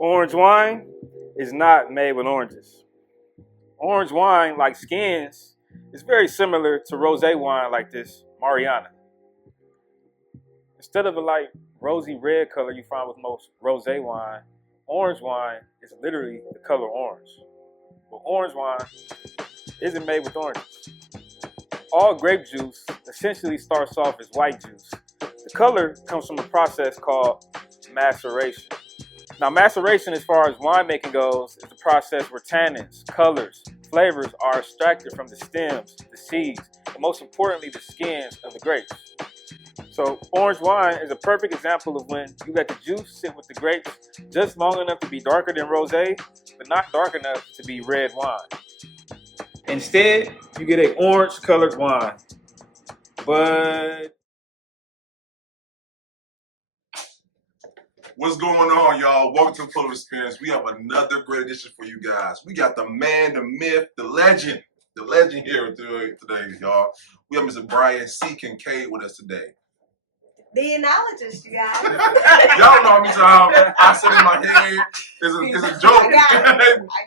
Orange wine is not made with oranges. Orange wine, like skins, is very similar to rosé wine like this Mariana. Instead of a light rosy red color you find with most rosé wine, orange wine is literally the color orange. But orange wine isn't made with oranges. All grape juice essentially starts off as white juice. The color comes from a process called maceration. Now, maceration, as far as winemaking goes, is the process where tannins, colors, flavors are extracted from the stems, the seeds, and most importantly, the skins of the grapes. So, orange wine is a perfect example of when you let the juice sit with the grapes just long enough to be darker than rosé, but not dark enough to be red wine. Instead, you get an orange-colored wine. But what's going on, y'all? Welcome to the Full Experience. We have another great edition for you guys. We got the man, the myth, the legend here today, y'all. We have Mr. Brian C. Kincaid with us today. The Enologist, you guys. Y'all know me, so I said in my head, it's a joke. I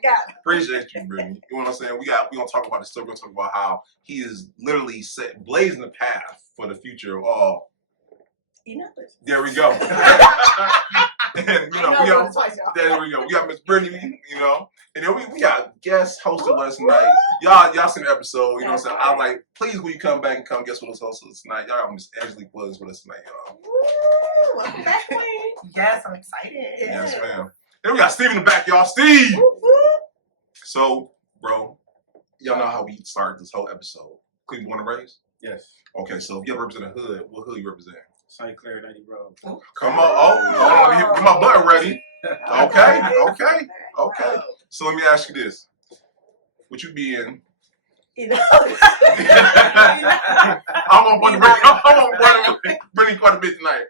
got it. Appreciate you, Brittany. You know what I'm saying? We're gonna talk about this stuff. We're gonna talk about how he is literally blazing the path for the future of all. Enologist. There we go. And there we go. We got Miss Brittany, and then we got guest hosted with us tonight. Y'all seen the episode, you know what I'm saying? I'm like, please will you come back and come guest with us hosted tonight? Y'all got Miss Ashley Williams with us tonight, y'all. Woo! Welcome back, Queen. Yes, I'm excited. Yes, ma'am. And we got Steve in the back, y'all. Steve! So, bro, y'all know how we start this whole episode. Cleveland born and raised? yes, Okay, so if you ever represent a hood, what hood you represent? St. Clair, 90 Road. Come on. Oh, let me get my button ready. Okay. So let me ask you this. Would you be in? I'm on Brittany quite a bit tonight.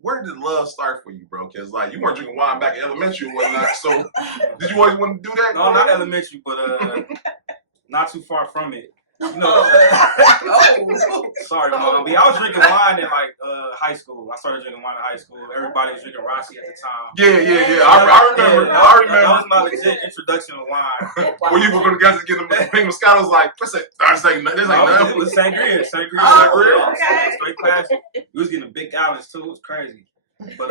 Where did love start for you, bro? Because like you weren't drinking wine back in elementary and whatnot. So did you always want to do that? No, not elementary, but not too far from it. Sorry, Mom. I was drinking wine in like high school. I started drinking wine in high school. Everybody was drinking Rossi at the time. Yeah. I remember. That was my legit introduction to wine. When you were going to guys get them pink Moscato, was like, this ain't nothing. It was sangria. Okay. Straight classic. We was getting big gallons too. It was crazy. But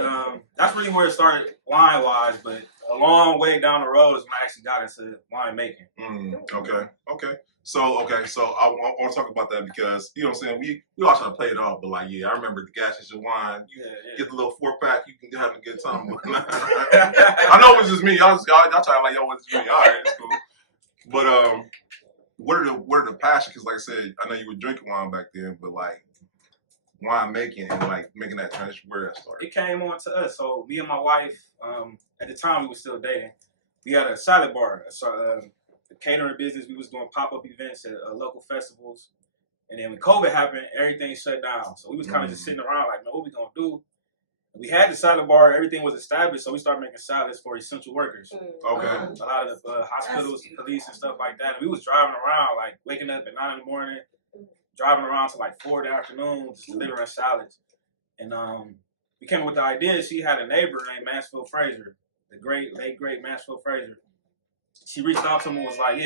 that's really where it started wine-wise. But a long way down the road is when I actually got into winemaking. Okay. So I want to talk about that because, you know what I'm saying, we all trying to play it off, but like, I remember the gas station wine. You get the little 4-pack, you can have a good time. I know it was just me. Y'all trying like, yo, it's just me. All right, it's cool. But what are the passion? Because like I said, I know you were drinking wine back then, but like wine making and like making that transition, where that started? It came on to us. So me and my wife, at the time we were still dating, we had a salad bar. The catering business, we was doing pop-up events at local festivals. And then when COVID happened, everything shut down. So we was kind of just sitting around like, man, what we gonna do? And we had the salad bar, everything was established, so we started making salads for essential workers. Okay. A lot of the hospitals, police and stuff like that. And we was driving around, like waking up at 9 in the morning, driving around to like 4 in the afternoon, just delivering salads. And we came up with the idea. She had a neighbor named Mansfield Fraser, the late great Mansfield Fraser. She reached out to him and was like,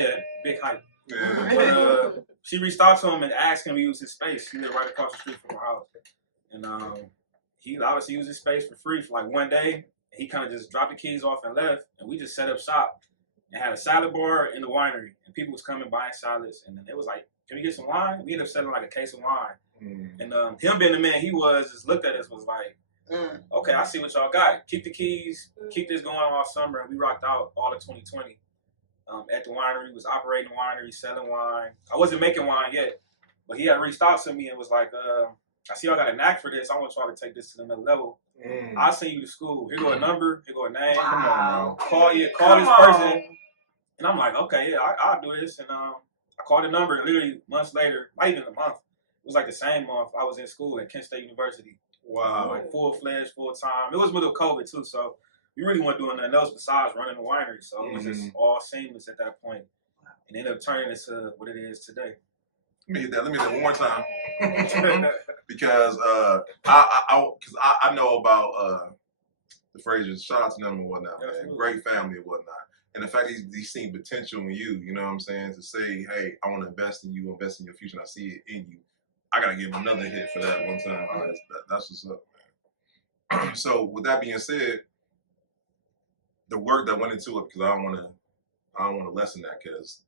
big hype. Yeah. But she reached out to him and asked him to use his space. He lived right across the street from her house. And he obviously used his space for free for like one day. He kind of just dropped the keys off and left. And we just set up shop and had a salad bar in the winery. And people was coming buying salads. And then it was like, can we get some wine? We ended up selling like a case of wine. And him being the man he was, just looked at us, was like, okay, I see what y'all got. Keep the keys. Keep this going all summer. And we rocked out all of 2020. At the winery, was operating the winery, selling wine. I wasn't making wine yet, but he had reached out to me and was like, I see y'all got a knack for this. I want y'all to take this to another level. I'll send you to school. Here go a number, here go a name. Wow. Call this person. And I'm like, okay, I'll do this. And I called the number, and literally months later, not even a month, it was like the same month, I was in school at Kincaid University. Wow. Like full-fledged, full-time. It was middle of COVID too, so we really weren't doing nothing else besides running the winery. So it was just all seamless at that point. And ended up turning into what it is today. Let me hit that one more time. Because I know about the Frasers. Shout out to them and whatnot, man. Absolutely. Great family and whatnot. And the fact that he's seen potential in you, you know what I'm saying? To say, hey, I want to invest in you, invest in your future, and I see it in you. I got to give him another hit for that one time. That's what's up, man. So with that being said, the work that went into it, because I don't want to lessen that, because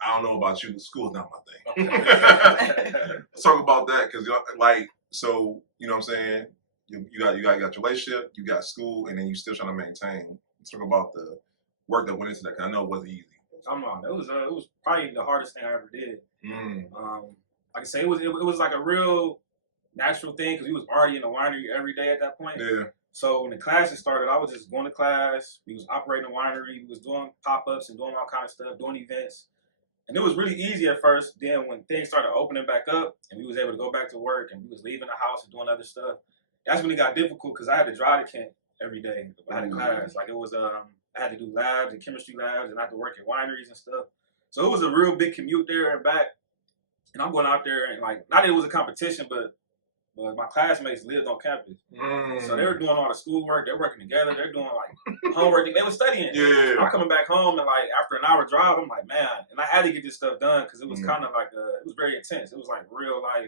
I don't know about you, school's not my thing. Let's talk about that, because like, so you know what I'm saying? You got your relationship, you got school, and then you still trying to maintain. Let's talk about the work that went into that, because I know it wasn't easy. Come on, it was probably the hardest thing I ever did. Like I say, it was like a real natural thing, because we was already in the winery every day at that point. Yeah. So when the classes started, I was just going to class. We was operating the winery. We was doing pop-ups and doing all kind of stuff, doing events. And it was really easy at first. Then when things started opening back up and we was able to go back to work and we was leaving the house and doing other stuff, that's when it got difficult, because I had to drive to Kent every day. I had a class. Like, it was, I had to do labs and chemistry labs, and I had to work at wineries and stuff. So it was a real big commute there and back. And I'm going out there and, like, not that it was a competition, but my classmates lived on campus. So they were doing all the schoolwork. They're working together. They're doing, like, homework. They were studying. Yeah. I'm coming back home, and, like, after an hour drive, I'm like, man. And I had to get this stuff done, because it was kind of like, it was very intense. It was, like, real life.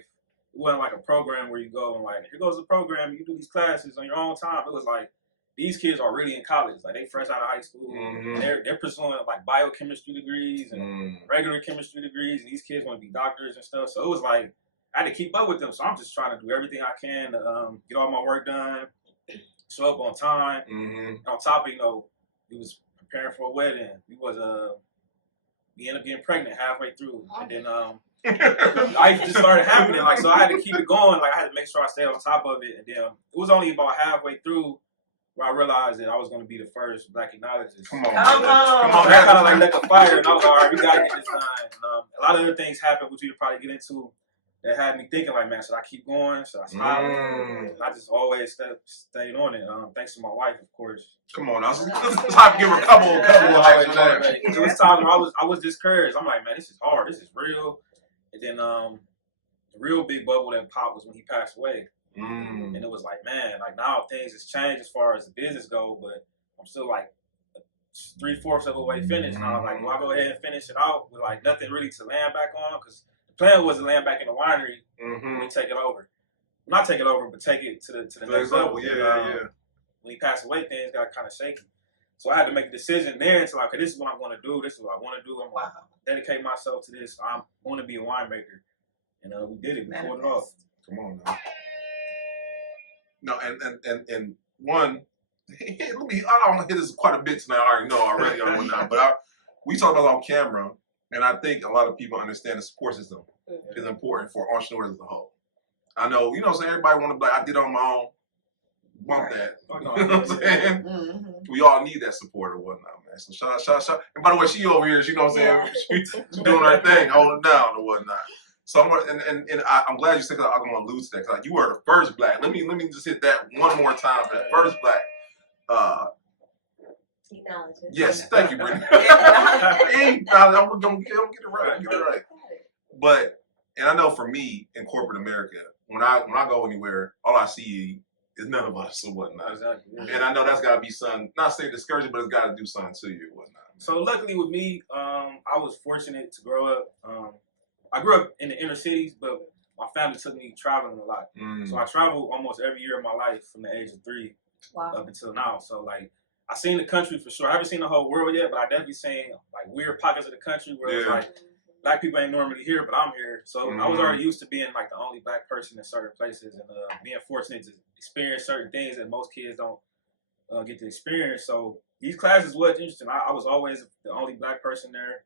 It wasn't like a program where you go and, like, here goes the program. You do these classes on your own time. It was like, these kids are really in college. Like, they fresh out of high school. They're pursuing, like, biochemistry degrees and regular chemistry degrees. And these kids want to be doctors and stuff. So it was like, I had to keep up with them. So I'm just trying to do everything I can to get all my work done, show up on time. On top of, we was preparing for a wedding. We ended up getting pregnant halfway through. And then life just started happening. Like, so I had to keep it going. Like, I had to make sure I stayed on top of it. And then it was only about halfway through where I realized that I was going to be the first Black Enologist. Come on. That kind of like lit the fire. And I was like, all right, we got to get this done. And, a lot of other things happened, which we would probably get into, that had me thinking, like, man, should I keep going? Should I stop? And I just always stayed on it. Thanks to my wife, of course. Come on, let's time to give her a couple of lives on that. It was times where I was discouraged. I'm like, man, this is hard. This is real. And then the real big bubble that popped was when he passed away. And it was like, man, like, now things has changed as far as the business go, but I'm still like 3/4 of the way finished. And I was like, do I go ahead and finish it out with, like, nothing really to land back on? Because the plan was to land back in the winery and we take it over. Not take it over, but take it to the next level. Yeah. When he passed away, things got kind of shaky. So I had to make a decision there to, like, okay, this is what I want to do. This is what I want to do. I'm like, dedicate myself to this. I want to be a winemaker. And we did it. We pulled it off. Come on now. No, and one, I don't hit this quite a bit tonight. I already know already on whatnot, but we talk about it on camera, and I think a lot of people understand the support system is important for entrepreneurs as a whole. I know, so everybody want to be like, I did it on my own. Want that. You know what I'm saying? We all need that support or whatnot, man. So shout. And by the way, she over here, you know what I'm saying? She's doing her thing, holding it down or whatnot. So I'm glad you said that. I'm gonna lose to that, because you were the first Black. Let me just hit that one more time. The first Black. Yes, thank you, Brittany. I'm gonna get it right. But I know for me in corporate America, when I go anywhere, all I see is none of us or whatnot. Exactly. And I know that's got to be something, not say discouraging, but it's got to do something to you or whatnot. So luckily with me, I was fortunate to grow up. I grew up in the inner cities, but my family took me traveling a lot. So I traveled almost every year of my life from the age of 3 up until now. So, like, I've seen the country for sure. I haven't seen the whole world yet, but I definitely seen, like, weird pockets of the country where it's like, Black people ain't normally here, but I'm here. So I was already used to being, like, the only Black person in certain places and being fortunate to experience certain things that most kids don't get to experience. So these classes was interesting. I was always the only Black person there.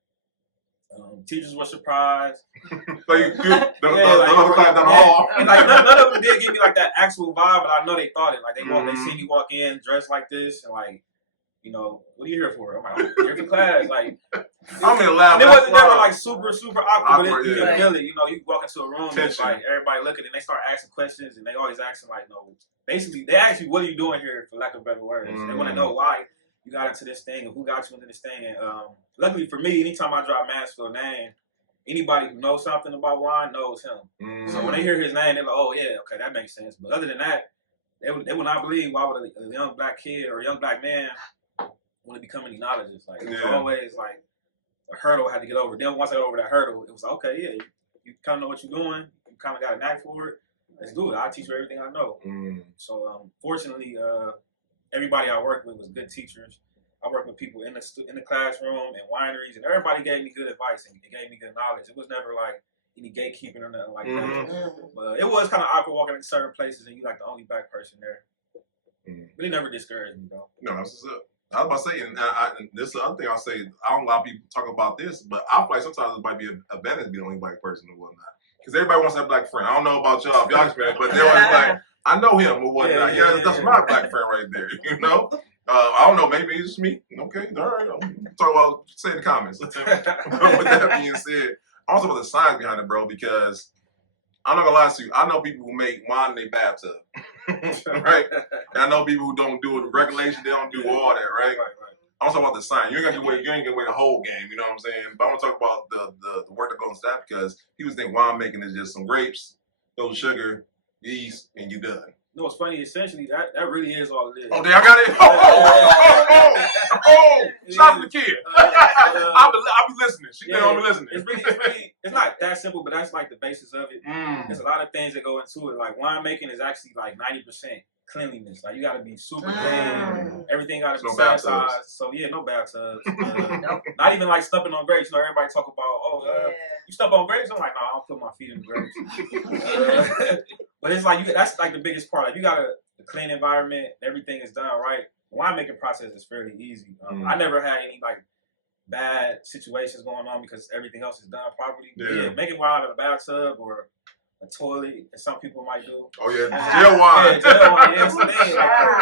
Teachers were surprised. So you the other class down the hall. Like, none of them did give me, like, that actual vibe, but I know they thought it. Like, they see me walk in dressed like this and, like, what are you here for? I'm like, I'm here for class. Like, I'm in the lab. It wasn't never, like, super awkward, but you yeah. can feel it. You walk into a room and it's like everybody looking and they start asking questions and they always asking, like, basically they ask you, what are you doing here, for lack of better words. They want to know why you got into this thing and who got you into this thing. And luckily for me, anytime I drop Mansfield name, anybody who knows something about wine knows him. So when they hear his name, they're like, oh yeah, okay, that makes sense. But other than that, They would not believe why would a young black kid or a young black man want to become an enologist. Like, it's always like a hurdle I had to get over. Then once I got over that hurdle, it was like, okay, yeah, you kind of know what you're doing. You kind of got a knack for it. Let's do it. I'll teach you everything I know. So fortunately, everybody I worked with was good teachers. I worked with people in the classroom and wineries, and everybody gave me good advice and gave me good knowledge. It was never like any gatekeeping or nothing like that. But it was kind of awkward walking in certain places and you like the only black person there. But it never discouraged me though. No, that's what's up. I was about to say, and this is the other thing I'll say, I don't know a lot of people talk about this, but I feel like sometimes it might be a advantage to be the only black person or whatnot. Because everybody wants that black friend. I don't know about y'all, if y'all experience, but they're always like, I know him or whatnot. Yeah, that's my black friend right there, you know? I don't know, maybe it's just me. Okay, all right. Talk about, say in the comments. With that being said, also about the science behind it, bro, because I'm not gonna lie to you, I know people who make wine in their bathtub. Right? And I know people who don't do it, the regulation, they don't do all that, right? I'm talking about the science. You ain't gonna get away the whole game, you know what I'm saying? But I want to talk about the work that goes into that because people think winemaking is just some grapes, those sugar, yeast, and you done. No, it's funny. Essentially, that really is all it is. Oh, there I got it. Oh! Shout out to the kid. I'll be listening. I'll be listening. It's not that simple, but that's like the basis of it. There's a lot of things that go into it. Like winemaking is actually like 90% cleanliness. Like you got to be super clean. Everything got to be sanitized. So yeah, no bathtubs. Not even like stepping on grapes. You know, everybody talk about you step on grapes. I'm like, no, I don't put my feet in the grapes. But it's like that's like the biggest part. Like you got a clean environment. Everything is done right. The winemaking process is fairly easy. I never had any like bad situations going on because everything else is done properly. Yeah, making wine out of a bathtub or a toilet, as some people might do. Oh yeah, jail wine. Yeah, jail wine. Yeah,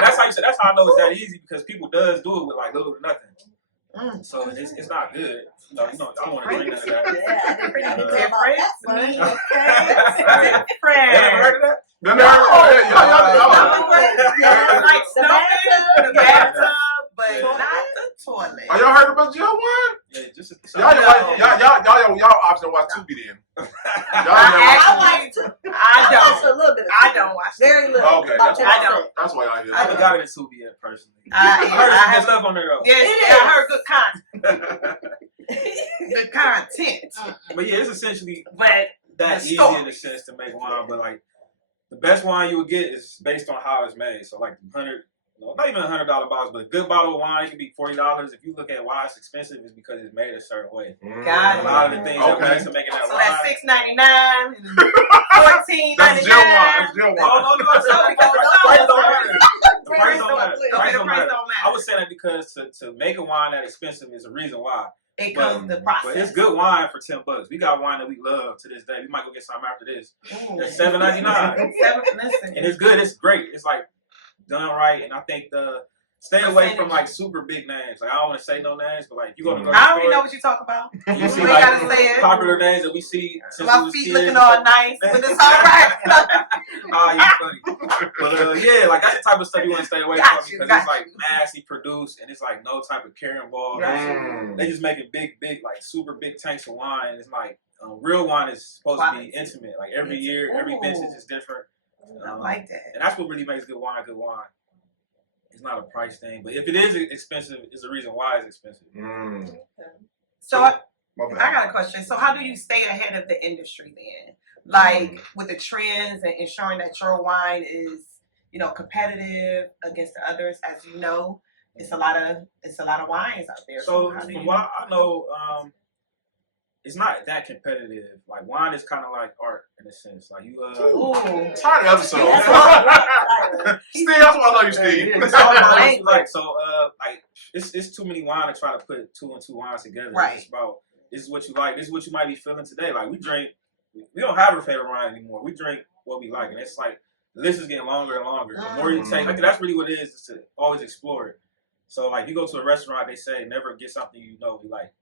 that's how you say. That's how I know it's that easy because people does do it with like little to nothing. So it's not good. You know, I don't want to drink none of that. Yeah, different. Okay. You ever heard of that? No. Like the bathtub, but not the toilet. Are y'all heard about jail wine? Yeah, just y'all obviously watch Tubi then. I watch a little bit. I don't watch very little. Okay, that's why y'all hear. I haven't got into Tubi yet personally. I heard some good stuff on there though. Yes, I heard good content. Good content. But yeah, it's essentially But that easy in a sense to make wine. But like the best wine you would get is based on how it's made. So like not even $100 bottles, but a good bottle of wine can be $40. If you look at why it's expensive, it's because it's made a certain way. Got a lot of the things that went into making that so wine. that's $6.99, $14.99. That's jail wine. That's jail wine. No, because the price don't matter. The price don't matter. The price don't matter. I would say that because to make a wine that expensive is a reason why. It comes the process. But it's good wine for $10. We got wine that we love to this day. We might go get some after this. That's $7.99. And it's good. It's great. It's like done right. And I think stay away from like super big names. Like I don't want to say no names, but like you go to I already know what you're talking about. You see we like gotta say it. Popular names that we see since my we was feet kids. looking all nice, but it's all right. You funny. But yeah, like that's the type of stuff you want to stay away from because it's like massively produced and it's like no type of care involved. They just making big, like super big tanks of wine. It's like real wine is supposed to be intimate. Like every year, every vintage is different. I like that. And that's what really makes good wine good wine. It's not a price thing, but if it is expensive, it's the reason why it's expensive. So I got a question. So how do you stay ahead of the industry then? Like with the trends and ensuring that your wine is, competitive against the others, as you know, it's a lot of wines out there. So from what I know, it's not that competitive. Like wine is kind of like art in a sense. Like you. Tired of episode. Steve, that's why I love you, Steve. It's too many wine to try to put two and two wines together. Right. It's about this is what you like. This is what you might be feeling today. Like we don't have a favorite wine anymore. We drink what we like, and it's like the list is getting longer and longer. The more you take, that's really what it is to always explore it. So like you go to a restaurant, they say never get something you like.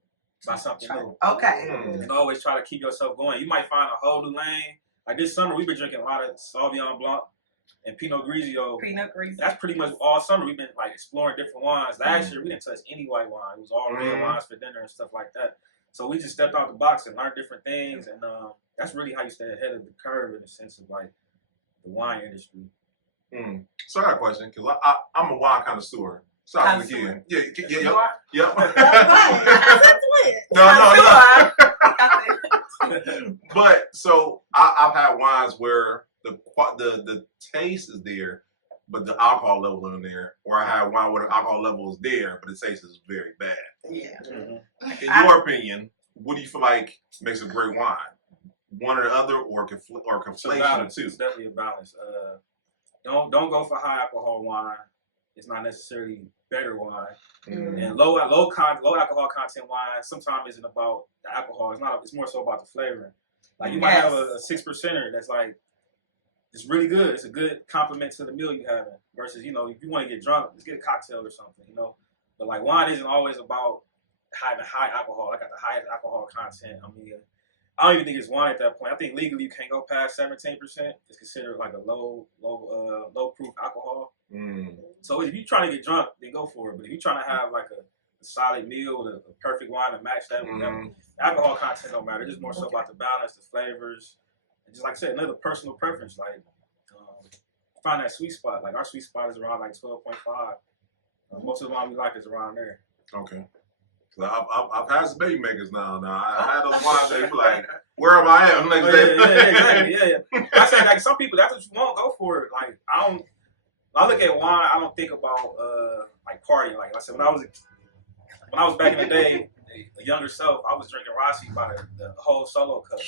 By something new. Okay. And always try to keep yourself going. You might find a whole new lane. Like this summer, we've been drinking a lot of Sauvignon Blanc and Pinot Grigio. That's pretty much all summer. We've been like exploring different wines. Last year, we didn't touch any white wine. It was all red wines for dinner and stuff like that. So we just stepped out the box and learned different things. And that's really how you stay ahead of the curve in the sense of like the wine industry. So I got a question because I'm a wine connoisseur. So I was again. Yeah. Yep. No. But so I've had wines where the taste is there, but the alcohol level isn't there. Or I had wine where the alcohol level is there, but the taste is very bad. Yeah. In your opinion, what do you feel like makes a great wine? One or the other, or conflation of two? It's definitely a balance. Don't go for high alcohol wine. It's not necessarily better wine. And low alcohol content wine sometimes isn't about the alcohol. It's more so about the flavoring. Like you might have a 6%er that's like it's really good. It's a good compliment to the meal you having. Versus, you know, if you want to get drunk, just get a cocktail or something, you know. But like wine isn't always about having high alcohol. I got the highest alcohol content. I mean, I don't even think it's wine at that point. I think legally you can't go past 17%. It's considered like a low proof alcohol. So if you're trying to get drunk, then go for it. But if you're trying to have like a solid meal with a perfect wine to match that, the alcohol content don't matter. It's just more so about the balance, the flavors, and just like I said, another personal preference. Like find that sweet spot. Like our sweet spot is around like 12.5. Most of the wine we like is around there. Okay. I've had some baby makers now. I had those wines that be like, where am I at next day? Yeah. I say like some people, that's what you want, go for it. Like when I look at wine, I don't think about like partying. Like I said, when I was back in the day, a younger self, I was drinking Rossi by the whole solo cup.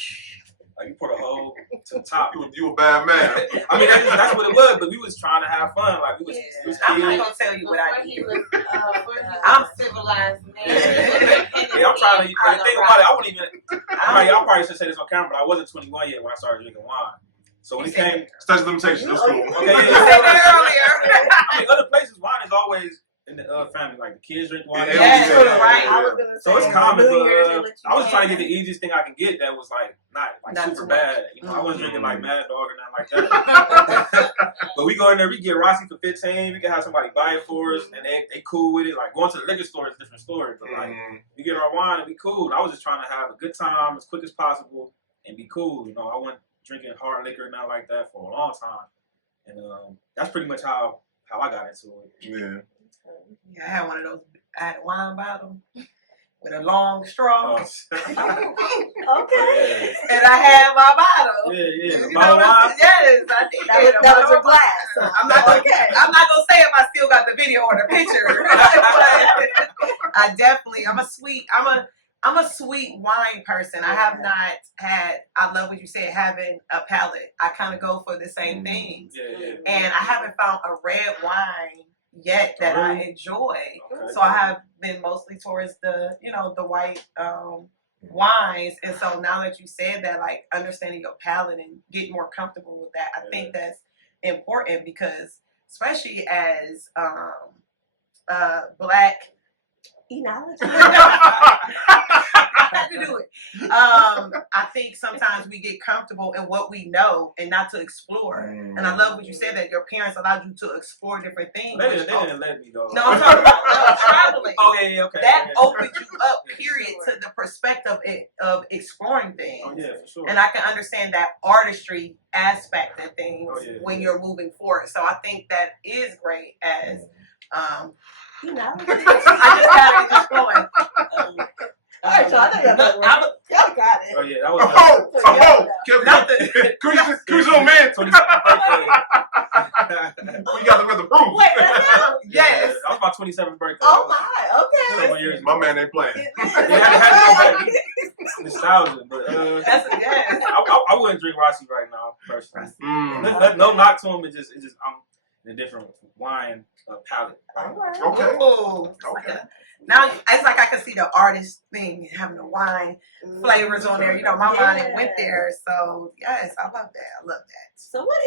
Like you pour the whole to the top. You a bad man. I mean, that's what it was. But we was trying to have fun. Like we was kids. I'm not gonna tell you what I did. I'm civilized man. I'm trying to. The thing about it, I wouldn't even. I probably should say this on camera, but I wasn't 21 yet when I started drinking wine. So when it came, statute of limitations. That's cool. Okay, I mean, other places, wine is always in the family. Like the kids drink wine. Right. So it's common. I was trying to get the easiest thing I can get that was like not super bad. You know, I wasn't drinking like Mad Dog or nothing like that. But we go in there, we get Rossi for 15. We can have somebody buy it for us, and they cool with it. Like going to the liquor store is a different story, but like we get our wine and we cool. And I was just trying to have a good time as quick as possible and be cool. You know, I wasn't drinking hard liquor and not like that for a long time, and that's pretty much how I got into it. Yeah, I had one of those. I had a wine bottle with a long straw. Okay. And I had my bottle. Yeah. You know what? Yes, I did. That was your glass. So. I'm not gonna say if I still got the video or the picture. But I'm a sweet wine person. I have not had. I love what you said, having a palate. I kind of go for the same things. And I haven't found a red wine yet that I enjoy. So I have been mostly towards the white wines. And so now that you said that, like understanding your palate and getting more comfortable with that, I think that's important because especially as Black Enologist. I can do it. I think sometimes we get comfortable in what we know and not to explore. And I love what you said that your parents allowed you to explore different things. They didn't let me though. No, I'm talking about traveling. Oh yeah, okay. That opened you up, period, to the perspective of exploring things. Oh yeah, for sure. And I can understand that artistry aspect of things when you're moving forward. So I think that is great as I just gotta get this going. All right, so I think y'all got it. Oh yeah, that was. Who's on man? 27th birthday. We got the proof. Wait, that's how? Yes. That was my 27th birthday. Oh my, okay. My man ain't playing. Had to go back. Nostalgia, but That's I wouldn't drink Rossi right now, personally. No knock to him. It's just I'm in a different wine palette. Okay. Now it's like I can see the artist thing, having the wine flavors on there. You know, my mind went there. So yes, I love that. So what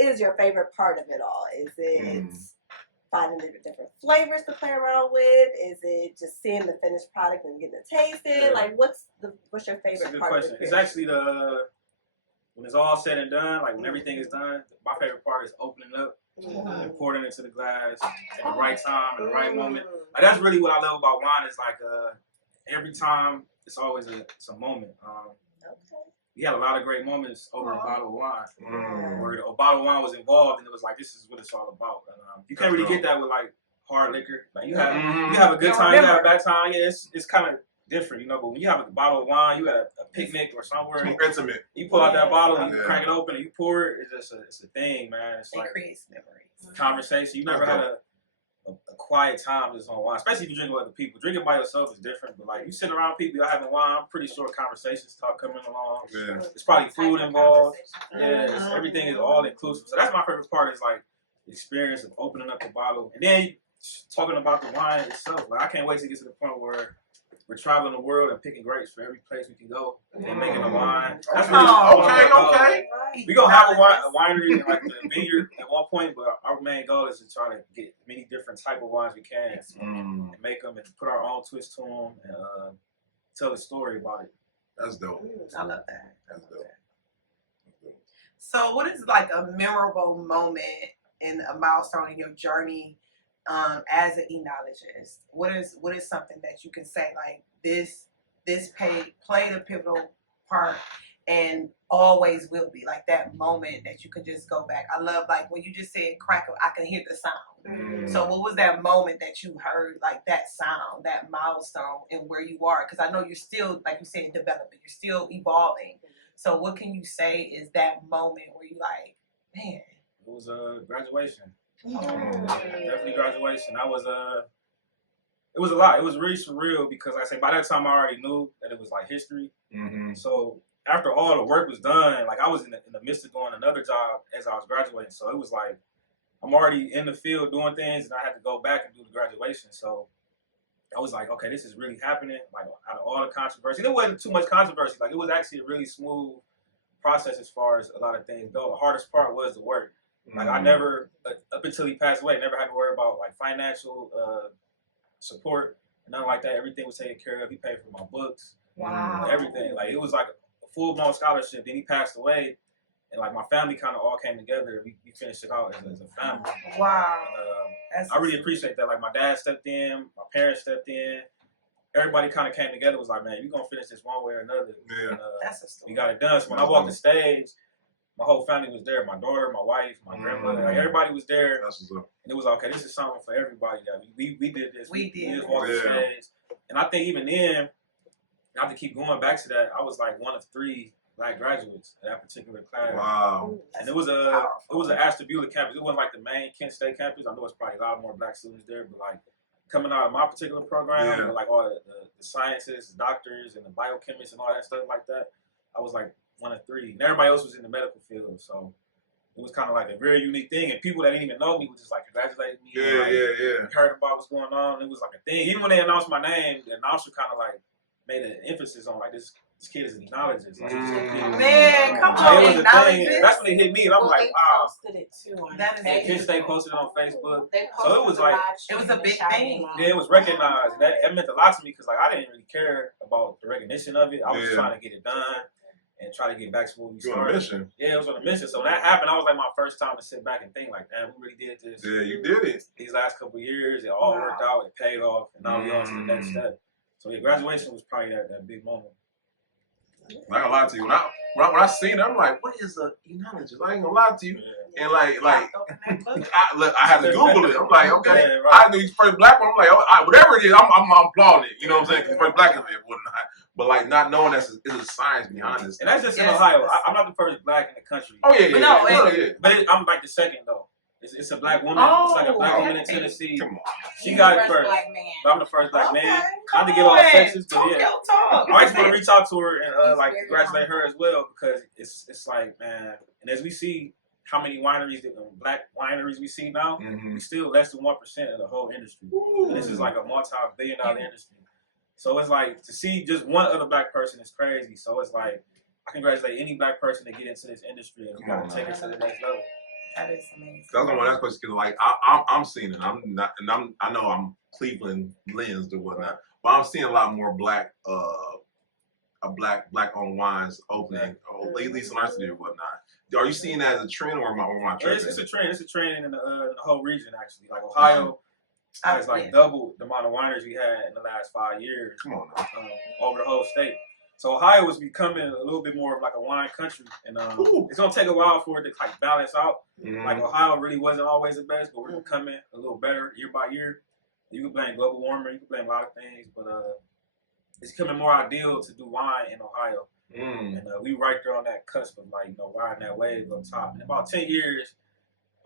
is your favorite part of it all? Is it finding the different flavors to play around with? Is it just seeing the finished product and getting to taste it? Like what's your favorite part of it? It's actually when it's all said and done, like when everything is done, my favorite part is opening up and pouring it into the glass at the right time, at the right moment. Like that's really what I love about wine is like every time it's always it's a moment. we had a lot of great moments over a bottle of wine, where a bottle of wine was involved, and it was like, this is what it's all about. You can't really get that with like hard liquor. Like you have a good time, you have a bad time. Yeah, it's kind of different, you know. But when you have a bottle of wine, you at a picnic or somewhere, it's more intimate. You pull out that bottle and you crack it open and you pour it. It's a thing, man. It's like creates memories. Conversation. You never had a quiet time just on wine, especially if you drink with other people. Drinking by yourself is different, but like you sitting around people, y'all having wine, I'm pretty sure conversations coming along. Yeah. It's probably food involved. Yeah, everything is all inclusive. So that's my favorite part is like the experience of opening up the bottle and then talking about the wine itself. Like I can't wait to get to the point where we're traveling the world and picking grapes for every place we can go and making a wine. That's really okay. We're going to have a winery and like the vineyard at one point, but our main goal is to try to get many different type of wines we can and make them and put our own twist to them and tell the story about it. That's dope. I love that. That's dope. So what is like a memorable moment and a milestone in your journey as an enologist? What is something that you can say like this played a pivotal part and always will be like that moment that you can just go back? I love like when you just said crackle, I can hear the sound. So what was that moment that you heard like that sound, that milestone, and where you are? Because I know you're still, like you said, developing, you're still evolving. So what can you say is that moment where you like, man? It was graduation. Definitely graduation. It was a lot. It was really surreal because like I say by that time I already knew that it was like history. So after all the work was done, like I was in the midst of doing another job as I was graduating. So it was like I'm already in the field doing things and I had to go back and do the graduation. So I was like, okay, this is really happening. Like out of all the controversy, there wasn't too much controversy. Like it was actually a really smooth process as far as a lot of things go. The hardest part was the work. Like I never, up until he passed away, never had to worry about like financial support and nothing like that. Everything was taken care of. He paid for my books, everything. Like it was like a full-blown scholarship. Then he passed away, and like my family kind of all came together. We finished it out as a family. Wow. I really appreciate that. Like my dad stepped in, my parents stepped in. Everybody kind of came together. Was like, man, you're gonna finish this one way or another. Yeah. And, That's a story. we got it done. So when I walked the stage, my whole family was there. My daughter, my wife, my grandmother, like everybody was there. That's what's up. And it was like, okay, this is something for everybody. That we did this. We did. just walked the stage. And I think even then, not to keep going back to that, I was like one of 3 Black graduates at that particular class. Wow. And it was an Ashtabula campus. It wasn't like the main Kent State campus. I know it's probably a lot more Black students there, but like coming out of my particular program, and like all the sciences, the doctors, and the biochemists and all that stuff like that, I was like one of 3. And everybody else was in the medical field, so it was kind of like a very unique thing. And people that didn't even know me would just like congratulate me. Heard about what's going on. It was like a thing. Even when they announced my name, the announcer kind of like made an emphasis on like this kid is an enologist. Like, man, come on, it was a thing. That's when it hit me, and I'm like, wow. Posted it too on Kent State posted it on Facebook. So it was like, it was a big thing. Yeah, it was recognized. That meant a lot to me because like I didn't really care about the recognition of it. I was just trying to get it done and try to get back to what we started. On a mission. Yeah, it was on a mission. So when that happened, I was like my first time to sit back and think like, damn, we really did this. Yeah, you did it. These last couple of years, it all worked out. It paid off, and now we're on to the next step. So yeah, graduation was probably that big moment. I'm not gonna lie to you. When I seen it, I'm like, what is a enologist? I ain't gonna lie to you. Yeah. And I had to Google it. I'm like, okay. Yeah, right. I knew he's first Black one. I'm like, whatever it is, I'm applauding it. You know what I'm saying? Because first Black is it, whatnot. But like not knowing there's a science behind this. And that's just in Ohio. I'm not the first Black in the country. Oh yeah. But I'm like the second though. It's a Black woman. It's like a Black woman in Tennessee. Come on. She got it first. But I'm the first Black man. Not to get all sexist, but yeah. I just want to reach out to her and like congratulate her as well because it's like, man. And as we see how many wineries, Black wineries we see now, we still less than 1% of the whole industry. And this is like a multi-billion-dollar industry. So it's like to see just one other Black person is crazy. So it's like I congratulate any Black person to get into this industry and we gotta take it to the next level. That is amazing. That's question because like I'm seeing it. I know I'm Cleveland lensed or whatnot, but I'm seeing a lot more Black owned wines opening, or at least in our city or whatnot. Are you seeing that as a trend or am I tripping? It's a trend. It's a trend in the whole region actually. Like Ohio has like doubled the amount of wineries we had in the last 5 years. Come on now. Over the whole state. So Ohio is becoming a little bit more of like a wine country, and it's gonna take a while for it to like balance out. Like Ohio really wasn't always the best, but we're becoming a little better year by year. You can blame global warming, you can blame a lot of things, but it's becoming more ideal to do wine in Ohio. And we right there on that cusp of like, riding that wave up top. In about 10 years,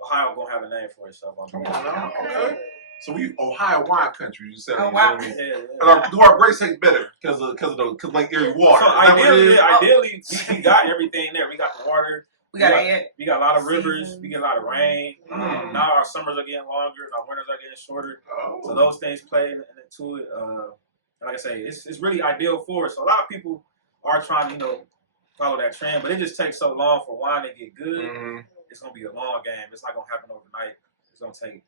Ohio gonna have a name for itself. Okay. So we Ohio wine country. You said. Oh, wow. Do our grapes taste better because of Lake Erie water? So ideally, we got everything there. We got the water. We got a lot of rivers. We get a lot of rain. Now our summers are getting longer and our winters are getting shorter. So those things play into it. Like I say, it's really ideal for us. So a lot of people are trying to follow that trend, but it just takes so long for wine to get good. It's gonna be a long game. It's not gonna happen overnight. It's gonna take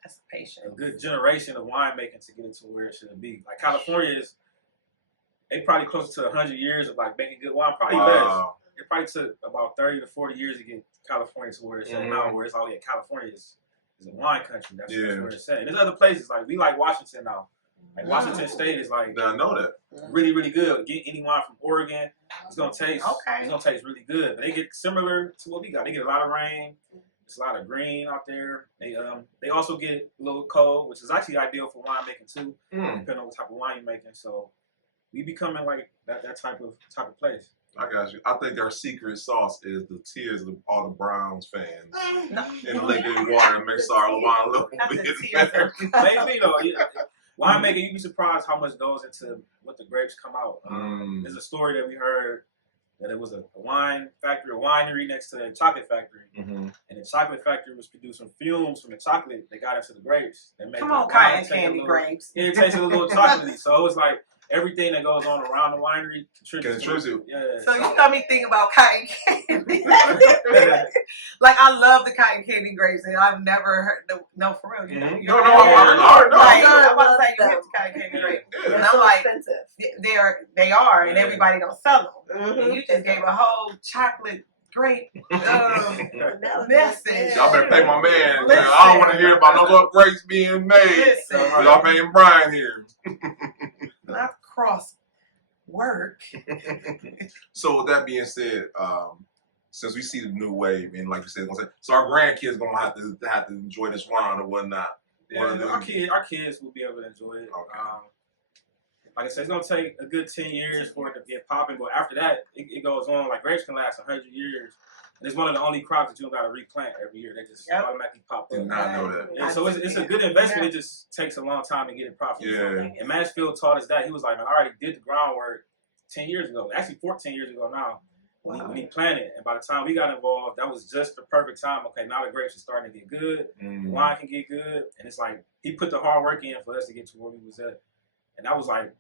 a good generation of winemaking to get it to where it should be. Like California they probably close to 100 years of like making good wine. Probably less. It probably took about 30 to 40 years to get California to where it's at now. Where it's all California is a wine country. That's where it's at. And there's other places like we like Washington now. Like Washington State is like I know that really really good. Get any wine from Oregon, it's gonna taste really good. But they get similar to what we got. They get a lot of rain. It's a lot of green out there. They also get a little cold, which is actually ideal for winemaking too, depending on what type of wine you're making. So we becoming like that type of place. I got you. I think our secret sauce is the tears of all the Browns fans in the Lake Erie water and makes our wine look a bit better. Maybe winemaking, you'd be surprised how much goes into what the grapes come out. There's a story that we heard that it was a wine factory, a winery next to a chocolate factory, and the chocolate factory was producing fumes from the chocolate that got into the grapes. Come on, cotton candy grapes. It tasted a little chocolatey, so it was like everything that goes on around the winery contributes. Yeah. So you got me thinking about cotton candy. Like I love the cotton candy grapes, and I've never heard. No, for real. No. I'm about to say you hit the cotton candy grapes, and I'm like, they are, and everybody don't sell them. And you just gave a whole chocolate grape message. Y'all better pay my man. I don't want to hear about no little grapes being made. Y'all paying Brian here. Not cross work. So with that being said, since we see the new wave, and like you said, so our grandkids gonna have to enjoy this wine or whatnot. Our kids will be able to enjoy it. Okay. Like I said, it's gonna take a good 10 years for it to get popping, but after that, it goes on. Like grapes can last 100 years. And it's one of the only crops that you don't got to replant every year. They just automatically pop up. Did not know that. Yeah, so it's a good investment. It just takes a long time to get it profitable. Yeah. And Mansfield taught us that. He was like, man, I already did the groundwork 10 years ago. Actually, 14 years ago now. When he planted. And by the time we got involved, that was just the perfect time. Okay, now the grapes are starting to get good. The wine can get good. And it's like, he put the hard work in for us to get to where we was at. And that was like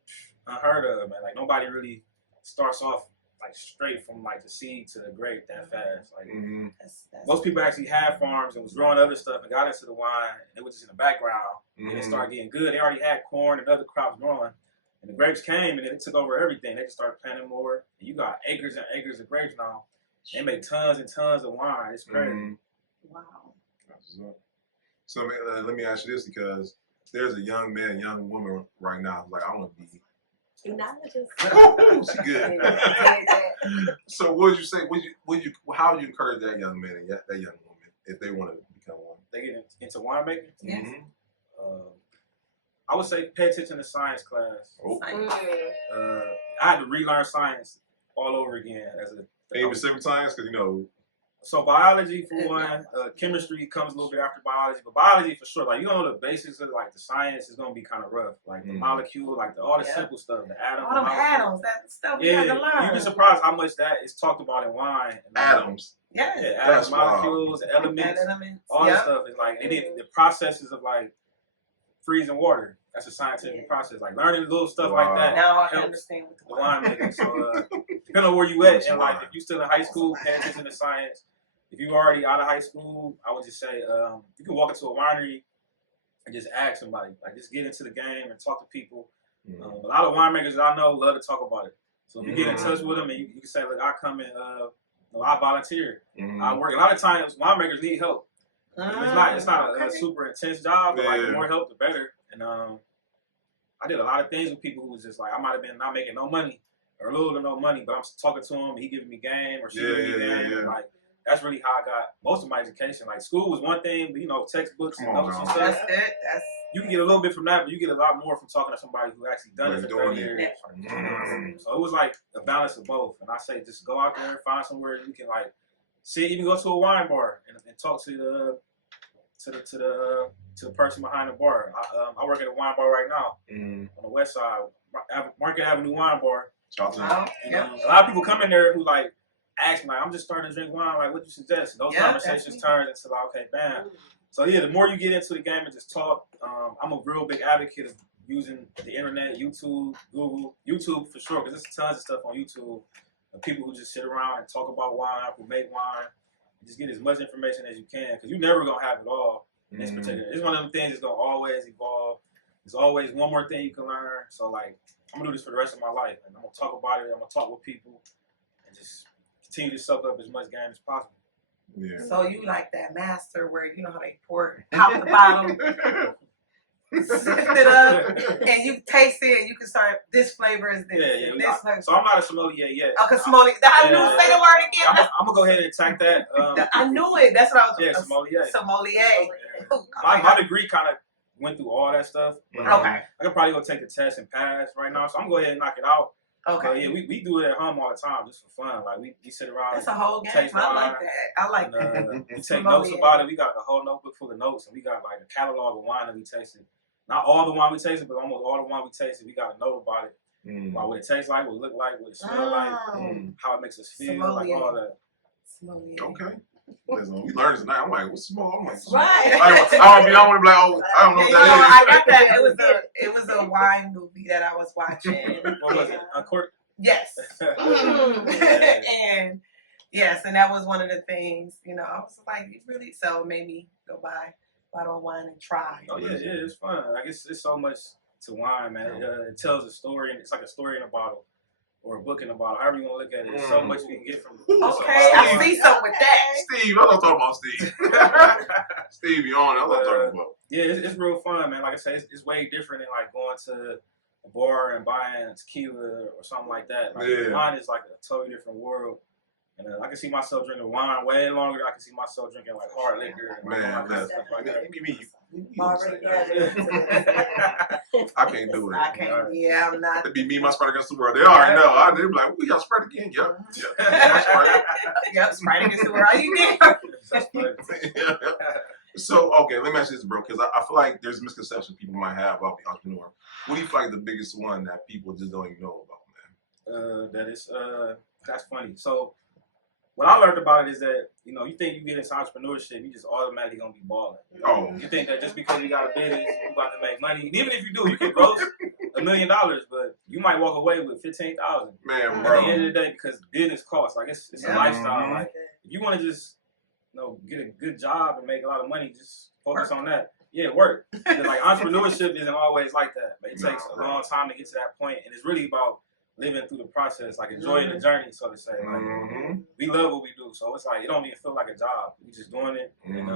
unheard of, man. Like nobody really starts off like straight from like the seed to the grape that fast. Like most people actually had farms and was growing other stuff and got into the wine and it was just in the background. And it started getting good. They already had corn and other crops growing. And the grapes came and then it took over everything. They just started planting more. And you got acres and acres of grapes now. They make tons and tons of wine. It's crazy. Wow. So let me ask you this, because there's a young man, young woman right now, like, I want to be. She good. So what would you say? How would you encourage that young man and that young woman if they want to become one? They get into winemaking? Yes. I would say pay attention to science class. I had to relearn science all over again as a. Any specific science? Because So biology for one, chemistry comes a little bit after biology, but biology for sure, like the basics of like the science is gonna be kind of rough, like the molecule, like all the simple stuff, the atoms, all the atoms, that stuff you have to learn. You'd be surprised how much that is talked about in wine. Atoms, atoms, molecules, elements, all that stuff is like, and then the processes of like freezing water. That's a scientific process, like learning little stuff like that. Now I can understand what the winemaking. So depending on where you at, and like if you still in high school, pay attention to science. If you're already out of high school, I would just say you can walk into a winery and just ask somebody. Like, just get into the game and talk to people. A lot of winemakers that I know love to talk about it. So if you get in touch with them and you can say, look, I come in, I volunteer. I work. A lot of times, winemakers need help. It's not a super intense job, but like the more help, the better. And I did a lot of things with people who was just like, I might have been not making no money or little to no money, but I'm talking to him, he giving me game, or she giving me game, and like that's really how I got most of my education. Like school was one thing, but you know, textbooks and notes and stuff. That's it. You can get a little bit from that, but you get a lot more from talking to somebody who actually done it for 30 years. So it was like a balance of both. And I say just go out there and find somewhere you can like sit, even go to a wine bar and talk to the person behind the bar. I work at a wine bar right now on the west side, Market Avenue Wine Bar. A lot of people come in there who like ask me, like, I'm just starting to drink wine, like what you suggest? Those conversations turn into like, okay, bam. So yeah, the more you get into the game and just talk, I'm a real big advocate of using the internet, YouTube, Google, YouTube for sure, because there's tons of stuff on YouTube of people who just sit around and talk about wine, who make wine, and just get as much information as you can, because you're never gonna have it all in this particular. It's one of them things that's gonna always evolve. There's always one more thing you can learn. So like, I'm gonna do this for the rest of my life, and I'm gonna talk about it. I'm gonna talk with people, and just continue to soak up as much game as possible. Yeah. So you like that master where you know how they pour out the bottle, sift it up, and you taste it, and you can start, this flavor is this. Yeah. This flavor. So I'm not a sommelier yet. Okay, sommelier. I knew, say the word again. I'm gonna go ahead and attack that. I knew it. That's what I was. Yeah, sommelier. Sommelier. Yeah. My degree kind of went through all that stuff. Okay. I could probably go take the test and pass right now, so I'm gonna go ahead and knock it out. Okay. But yeah, we do it at home all the time just for fun. Like we sit around. That's a whole game. Taste I wine, like that. I like that. We take notes about it. We got a whole notebook full of notes, and we got like a catalog of wine that we tasted. Not all the wine we tasted, but almost all the wine we tasted. We got a note about it, about what it tastes like, what it look like, what it smell like, how it makes us feel, like all that. Okay. Listen, we learned tonight. I'm like, what's small? I'm like, Right. I want to be like, oh, I don't know what that is. I got that. It was a wine movie that I was watching. What was it? Yes. And yes, and that was one of the things, you know, I was like, really, so it made me go buy a bottle of wine and try. Oh yeah, it's fun. Like it's so much to wine, man. It tells a story, and it's like a story in a bottle. Or a book in a bottle, however you want to look at it. There's so much we can get from it. Okay, I see something with that. Steve, I was talking about Steve. Steve, you on? I was talking about. Yeah, it's real fun, man. Like I said, it's way different than like going to a bar and buying tequila or something like that. Like wine is like a totally different world. And I can see myself drinking wine way longer than I can see myself drinking like hard liquor. And man, stuff like that. I can't do it. I can't. Yeah, I'm not. It'd be me, my Sprite against the world. They already know. They'd be like, we got Sprite again. Yep. Yep, Sprite against the world. Are you there? So, okay, let me ask you this, bro, because I feel like there's a misconception people might have about the entrepreneur. What do you feel like the biggest one that people just don't even know about, man? That's funny. So, what I learned about it is that, you know, you think you get into entrepreneurship, you just automatically gonna be balling. Oh. You think that just because you got a business, you about to make money. And even if you do, you can gross $1 million, but you might walk away with $15,000. Man, bro. At the end of the day, because business costs. Like it's a lifestyle. Like if you want to just, you know, get a good job and make a lot of money, just focus on that. Yeah, work. Like entrepreneurship isn't always like that, but it takes a long time to get to that point, and it's really about living through the process, like enjoying the journey, so to say. Like, we love what we do, so it's like it don't even feel like a job. We just doing it, and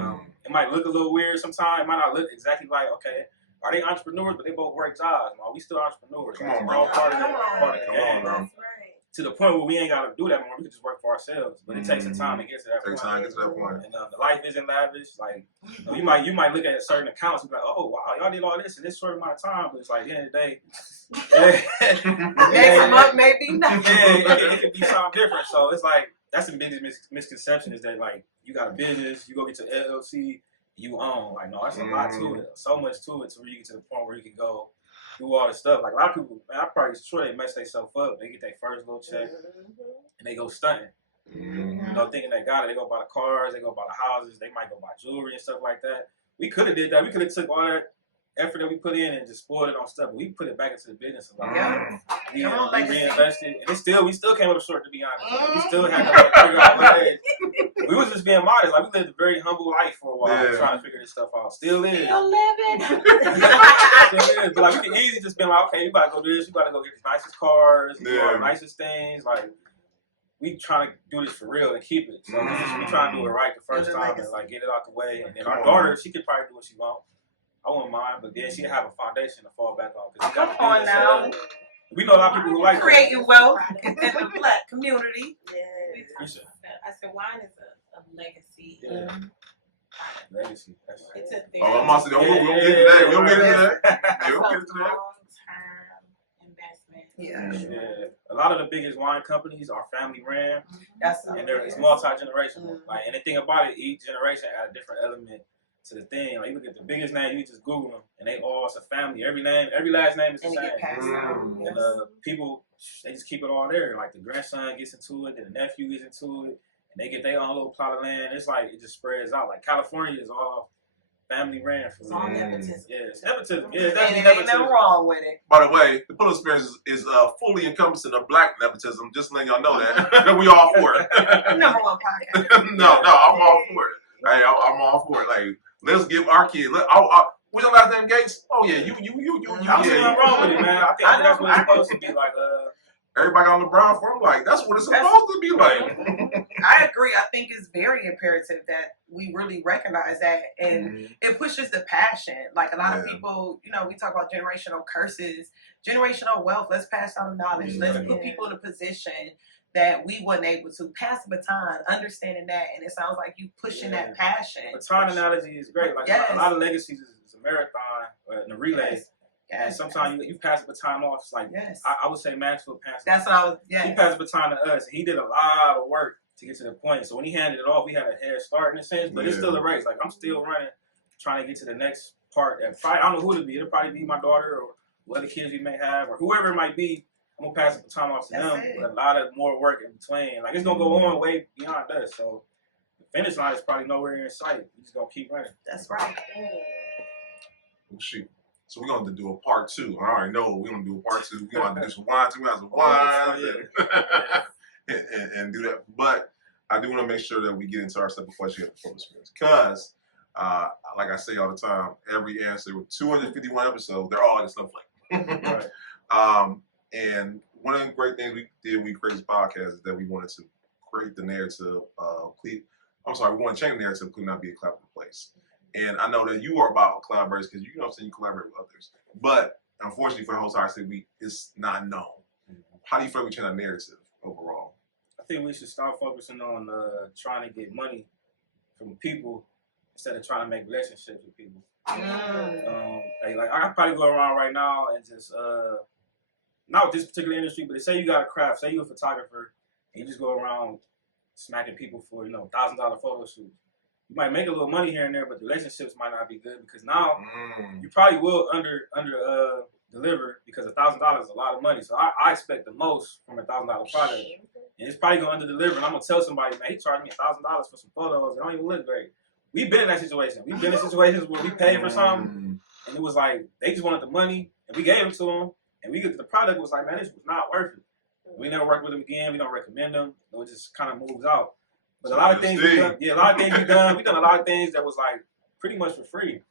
it might look a little weird sometimes. It might not look exactly like, okay, are they entrepreneurs? But they both work jobs. No, we still entrepreneurs. Come on, we're all part of the game. Bro. To the point where we ain't gotta do that more. We can just work for ourselves. But it takes some time to get to that point. And the life isn't lavish. Like you might look at certain accounts and be like, oh wow, y'all did all this in this short amount of time. But it's like at the end of the day, next month maybe not. It could be something different. So it's like that's the biggest misconception is that like you got a business, you go get your LLC, you own. Like no, that's a lot to it. So much to it to where you get to the point where you can go do all this stuff. Like a lot of people, man, I probably sure they mess themselves up. They get their first little check and they go stunting. You know, thinking they got it. They go buy the cars, they go buy the houses, they might go buy jewelry and stuff like that. We could have did that. We could have took all that effort that we put in and just spoiled it on stuff, but we put it back into the business a lot. We reinvested, and we still came up short, to be honest. We still had to figure out ways. We was just being modest. Like we lived a very humble life for a while, trying to figure this stuff out. Still is. Still living. Still is. But like we can easily just be like, okay, you gotta go do this. You gotta go get the nicest cars, the nicest things. Like we trying to do this for real and keep it. So we trying to do it right the first time and like get it out the way. And then our daughter, she could probably do what she wants. I wouldn't mind, but then she'd have a foundation to fall back on. Come on now. We know a lot of people who like creating wealth in the Black community. Yes. I said wine is a legacy. Yeah. Legacy. It's a I'm also we don't get into that. We don't get into that. We don't get into that. long-term investment. Yeah. A lot of the biggest wine companies are family ran, and it's multi-generational. Like, and the thing about it, each generation add a different element to the thing. Like, you look at the biggest name, you just Google them, and they all, it's a family. Every last name is the same. And people, they just keep it all there. Like, the grandson gets into it, then the nephew gets into it, and they get their own little plot of land. It's like, it just spreads out. Like, California is all family ran for It's all nepotism. Yeah, it's nepotism. Yeah, it's And definitely ain't nepotism. nothing wrong with it. By the way, the Pulitzer experience is fully encompassing of Black nepotism. Just letting y'all know that. We all for it. #1 podcast. No, I'm all for it. Hey, I'm all for it. Like, let's give our kids. What's your last name, Gates? Oh yeah, you. I don't see nothing wrong with it, man. I think that's what it's supposed to be like. Everybody on LeBron for him, like, that's what it's supposed to be like. I agree. I think it's very imperative that we really recognize that, and it pushes the passion. Like, a lot of people, we talk about generational curses, generational wealth. Let's pass down the knowledge. Let's put people in a position that we wasn't able to pass the baton, understanding that, and it sounds like you pushing that passion. Baton analogy is great. Like, a lot of legacies is a marathon and a relay. And sometimes you pass the baton off. It's like, I would say Maxwell passed the baton. That's what I was, He passed the baton to us. He did a lot of work to get to the point. So when he handed it off, we had a head start in a sense, but it's still a race. Like, I'm still running, trying to get to the next part. That probably, I don't know who it'll be. It'll probably be my daughter or what other kids we may have or whoever it might be. I'm going to pass the baton off to them with a lot of more work in between. Like, it's going to go on way beyond us. So the finish line is probably nowhere in sight. We're just going to keep running. That's right. Oh, shoot. So we're going to do a part 2. I already know we're going to do a part 2. We're going to do some wines. We're going to have some wines and do that. But I do want to make sure that we get into our second question of the experience. Because, like I say all the time, every answer with 251 episodes, they're all like a snowflake. And one of the great things we did when we created this podcast is that we wanted to create the narrative. We want to change the narrative, could not be a collaborative place. And I know that you are about collaboration because you collaborate with others. But unfortunately for the whole time, it's not known. How do you feel we change that narrative overall? I think we should start focusing on trying to get money from people instead of trying to make relationships with people. Like I could probably go around right now and just not with this particular industry, but say you got a craft, say you're a photographer, and you just go around smacking people for $1,000 photo shoots. You might make a little money here and there, but the relationships might not be good because now you probably will under deliver because $1,000 is a lot of money. So I expect the most from a $1,000 product, and it's probably gonna under deliver. And I'm gonna tell somebody, man, he charged me $1,000 for some photos. It don't even look great. We've been in that situation. We've been in situations where we paid for something, and it was like they just wanted the money, and we gave it to them, and we get the product was like, man, this was not worth it. We never work with them again. We don't recommend them. It just kind of moves out. But a lot of things we've done. Yeah, a lot of things we've done. We've done a lot of things that was like pretty much for free.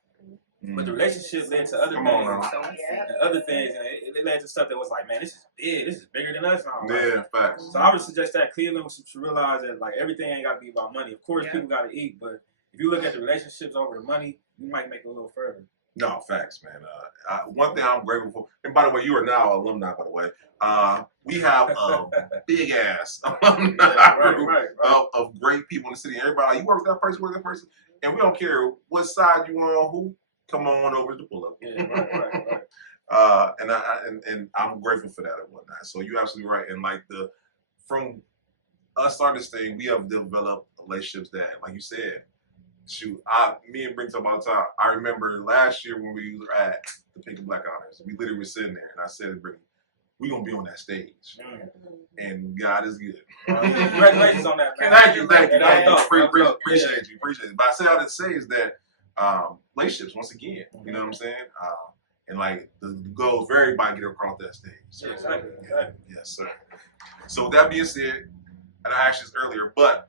But the relationship led to other things and other things, and it led to stuff that was like, man, this is big. This is bigger than us now. Yeah, facts. So I would suggest that Cleveland should realize that like everything ain't got to be about money. Of course, people got to eat, but if you look at the relationships over the money, you might make it a little further. No, facts, man. One thing I'm grateful for, and by the way, you are now alumni, by the way. We have a big ass alumni group of great people in the city. Everybody, you work with that person, and we don't care what side you on, who, come on over to pull up. Yeah, and I'm grateful for that and whatnot. So you're absolutely right. And like from us starting this thing, we have developed relationships that, like you said, me and Brink talk about the time. I remember last year when we were at the Pink and Black Honors, we literally were sitting there, and I said to Brink, we're going to be on that stage. And God is good. Congratulations on that, man. Thank you. Appreciate you. But I say all to say is that relationships, once again, you know what I'm saying? And like the goal is for everybody to get across that stage. So, Exactly. Yes, sir. So with that being said, and I asked this earlier, but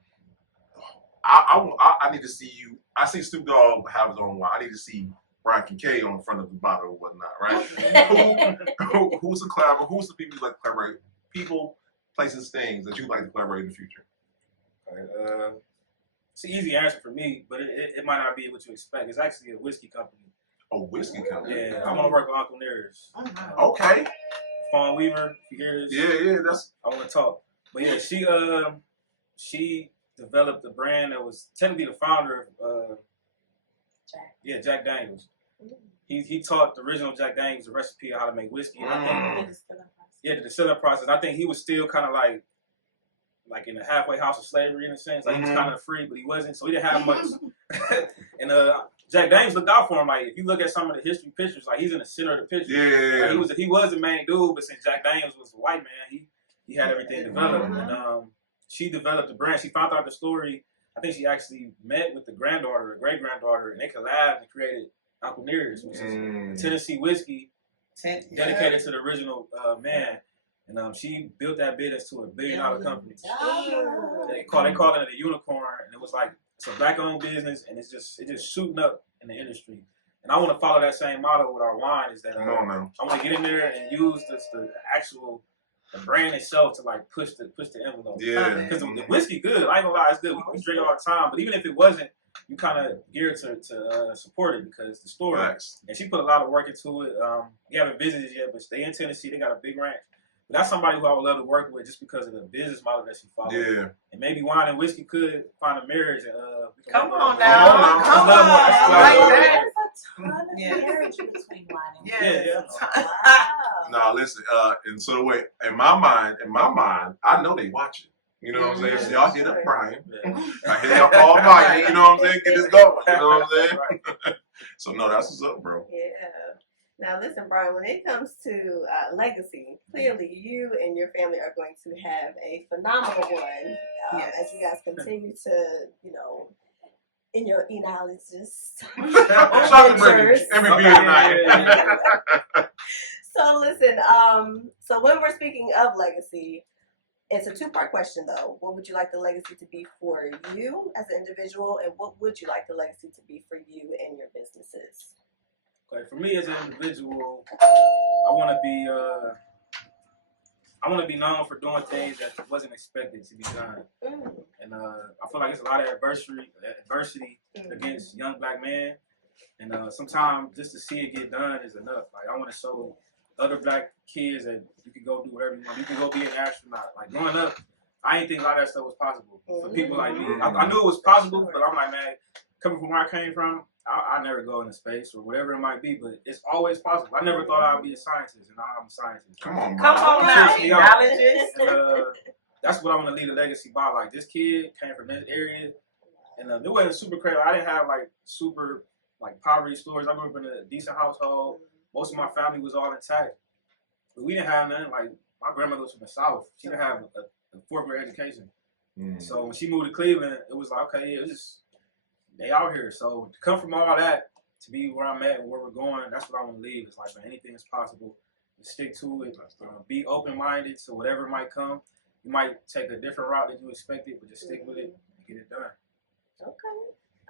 I need to see you. I see Snoop Dogg have his own wine. I need to see Brian Kincaid on the front of the bottle or whatnot, right? Who's the collaborator? Who's the people you like to collaborate? People, places, things that you like to collaborate in the future. It's an easy answer for me, but it might not be what you expect. It's actually a whiskey company. A whiskey company? Yeah, I want to work with Uncle Nearest. Okay. Fawn Weaver, if you hear this. Yeah, that's. I want to talk. But yeah, she developed a brand that was technically the founder of Jack Daniels. He taught the original Jack Daniels the recipe of how to make whiskey. And I think, the distilling process. I think he was still kind of like in the halfway house of slavery in a sense. Like he was kind of free, but he wasn't. So he didn't have much. And Jack Daniels looked out for him. Like if you look at some of the history pictures, like he's in the center of the picture. Yeah. Like, he was the main dude, but since Jack Daniels was a white man, he had everything developed. And she developed the brand. She found out the story. I think she actually met with the granddaughter, or great granddaughter, and they collabed and created Uncle Nearest, which is Tennessee whiskey dedicated to the original man. And she built that business to $1 billion company. They call it a unicorn, and it was like it's a black-owned business, and it's just shooting up in the industry. And I want to follow that same model with our wine. Is that I want to get in there and use the actual brand itself to like push the envelope. Yeah. Because the whiskey good. I ain't gonna lie, it's good. We drink all the time, but even if it wasn't, you kind of geared to support it because the story. Facts. And she put a lot of work into it. We haven't visited yet, but they in Tennessee. They got a big ranch. But that's somebody who I would love to work with just because of the business model that she follows. Yeah. And maybe wine and whiskey could find a marriage. And, come on now. Come on. There's a ton of marriage between wine and whiskey. Yeah. No, listen. And so the way in my mind, I know they watching. You know what I'm saying? So y'all hit up Brian. I hit y'all call Brian. You know what I'm saying? Get this going. You know what I'm saying? So no, that's what's up, bro. Yeah. Now listen, Brian, when it comes to legacy, clearly you and your family are going to have a phenomenal one as you guys continue to, in your enologist ventures. Every beer tonight. So listen, so when we're speaking of legacy, it's a two-part question though. What would you like the legacy to be for you as an individual, and what would you like the legacy to be for you and your businesses? Okay, for me as an individual, I want to be known for doing things that wasn't expected to be done. And I feel like it's a lot of adversity against young black men. And sometimes just to see it get done is enough. Like I want to show other black kids that you can go do whatever you want. You can go be an astronaut. Like growing up, I didn't think a lot of that stuff was possible for people like me. I knew it was possible, but I'm like, man, coming from where I came from, I never go into space or whatever it might be, but it's always possible. I never thought I'd be a scientist, and now I'm a scientist. Come on now, enologist. That's what I want to leave a legacy by. Like this kid came from this area, and it wasn't super crazy. I didn't have like super like poverty stories. I grew up in a decent household. Most of my family was all intact, but we didn't have nothing. Like my grandmother was from the South. She didn't have a fourth grade education. So when she moved to Cleveland, it was like, okay, it's just they out here. So to come from all that to be where I'm at and where we're going, that's what I want to leave. It's like, man, anything is possible. Just stick to it. Be open-minded to whatever might come. You might take a different route than you expected, but just stick with it and get it done. Okay.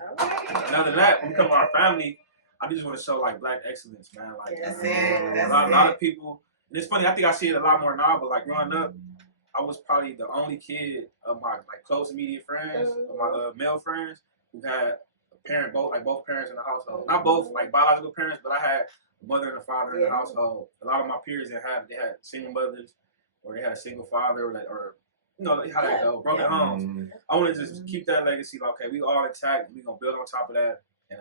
All right. And other than that, when we come to our family, I just want to show like black excellence, man. Like That's it. A lot of people. And it's funny. I think I see it a lot more now. But like growing up, I was probably the only kid of my like close immediate friends, of my male friends, who had both parents in the household. Not both like biological parents, but I had a mother and a father in the household. A lot of my peers they had single mothers, or they had a single father, or you know how that go, broken homes. I want to just keep that legacy. Like, okay, we all intact. We gonna build on top of that, and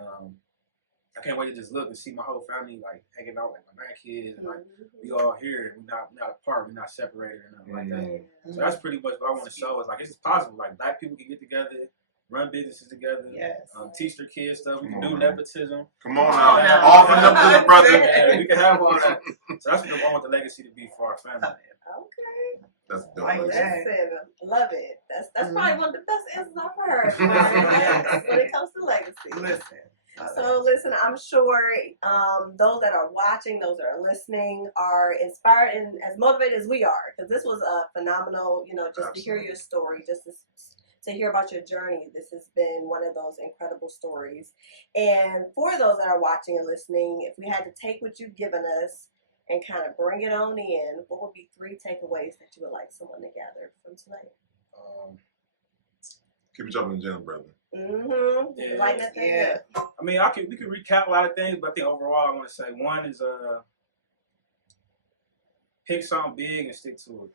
I can't wait to just look and see my whole family like hanging out with my grandkids, and like we all here. And we're not apart. We're not separated or nothing like that. So that's pretty much what I want to show. Is like it's possible. Like black people can get together, run businesses together, teach their kids stuff. We can do nepotism. Come on now, all for nepotism, brother. Yeah, we can have all that. So that's what I want the legacy to be for our family. Okay. That's dope. Like love it. That's probably one of the best answers I've heard when it comes to legacy. So listen, I'm sure those that are watching, those that are listening, are inspired and as motivated as we are, because this was a phenomenal, just to hear your story, just to hear about your journey. This has been one of those incredible stories. And for those that are watching and listening, if we had to take what you've given us and kind of bring it on in, what would be 3 takeaways that you would like someone to gather from tonight? Keep it jumping in jail, brother. Yeah. Like that thing. Yeah. I mean, we could recap a lot of things, but I think overall I want to say one is pick something big and stick to it.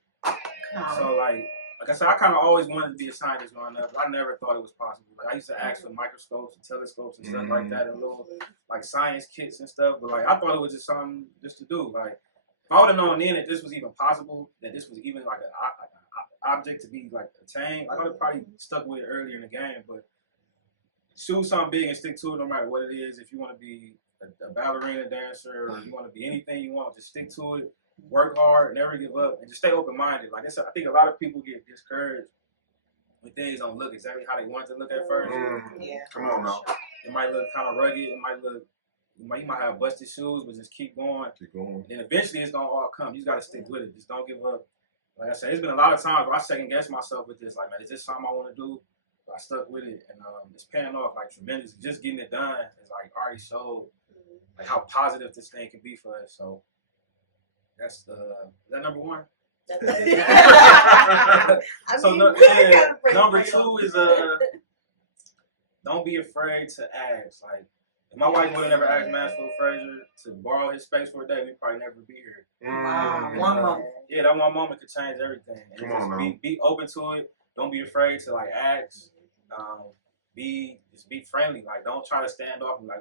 So like I said, I kind of always wanted to be a scientist growing up. But I never thought it was possible. Like I used to ask for microscopes and telescopes and stuff like that, and little like science kits and stuff. But like I thought it was just something just to do. Like if I would have known then that this was even possible, that this was even like an object to be like attained, I would have probably stuck with it earlier in the game. But choose something big and stick to it, no matter what it is. If you want to be a ballerina dancer, or you want to be anything you want, just stick to it. Work hard, never give up, and just stay open-minded. Like I said, I think a lot of people get discouraged when things don't look exactly how they want to look at first. Yeah. Come on now. It might look kind of rugged. It might look, you might have busted shoes, but just keep going. Keep going. And eventually it's gonna all come. You just gotta stick with it. Just don't give up. Like I said, it's been a lot of times where I second guess myself with this. Like, man, is this something I want to do? But I stuck with it, and it's paying off like tremendous. Just getting it done is like already showed like how positive this thing can be for us. So. That's is that number one? So number two is don't be afraid to ask. Like if my wife would have never asked Mansfield Fraser to borrow his space for a day, we'd probably never be here. Wow, one moment. Yeah, that one moment could change everything. And Come on, just be open to it. Don't be afraid to like ask. Just be friendly. Like don't try to stand off and like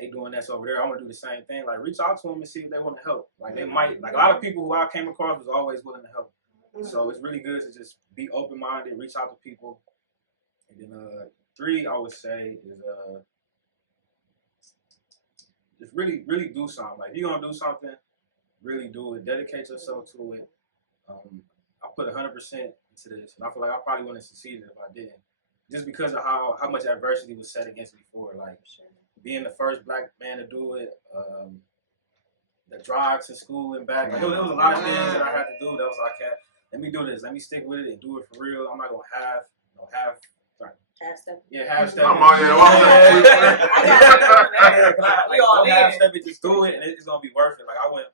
they doing this over there. I want to do the same thing. Like reach out to them and see if they want to help. Like they might. Like a lot of people who I came across was always willing to help. So it's really good to just be open minded, reach out to people. And then 3, I would say is just really do something. Like if you're gonna do something, really do it. Dedicate yourself to it. I put 100% into this, and I feel like I probably wouldn't have succeeded if I didn't. Just because of how much adversity was set against me for it. Like being the first black man to do it, the drive to school and back. Like, there was a lot of things that I had to do that was like, let me do this. Let me stick with it and do it for real. I'm not going to half step. Yeah, half step. Come on, half step it, just do it, and it's going to be worth it. Like, I went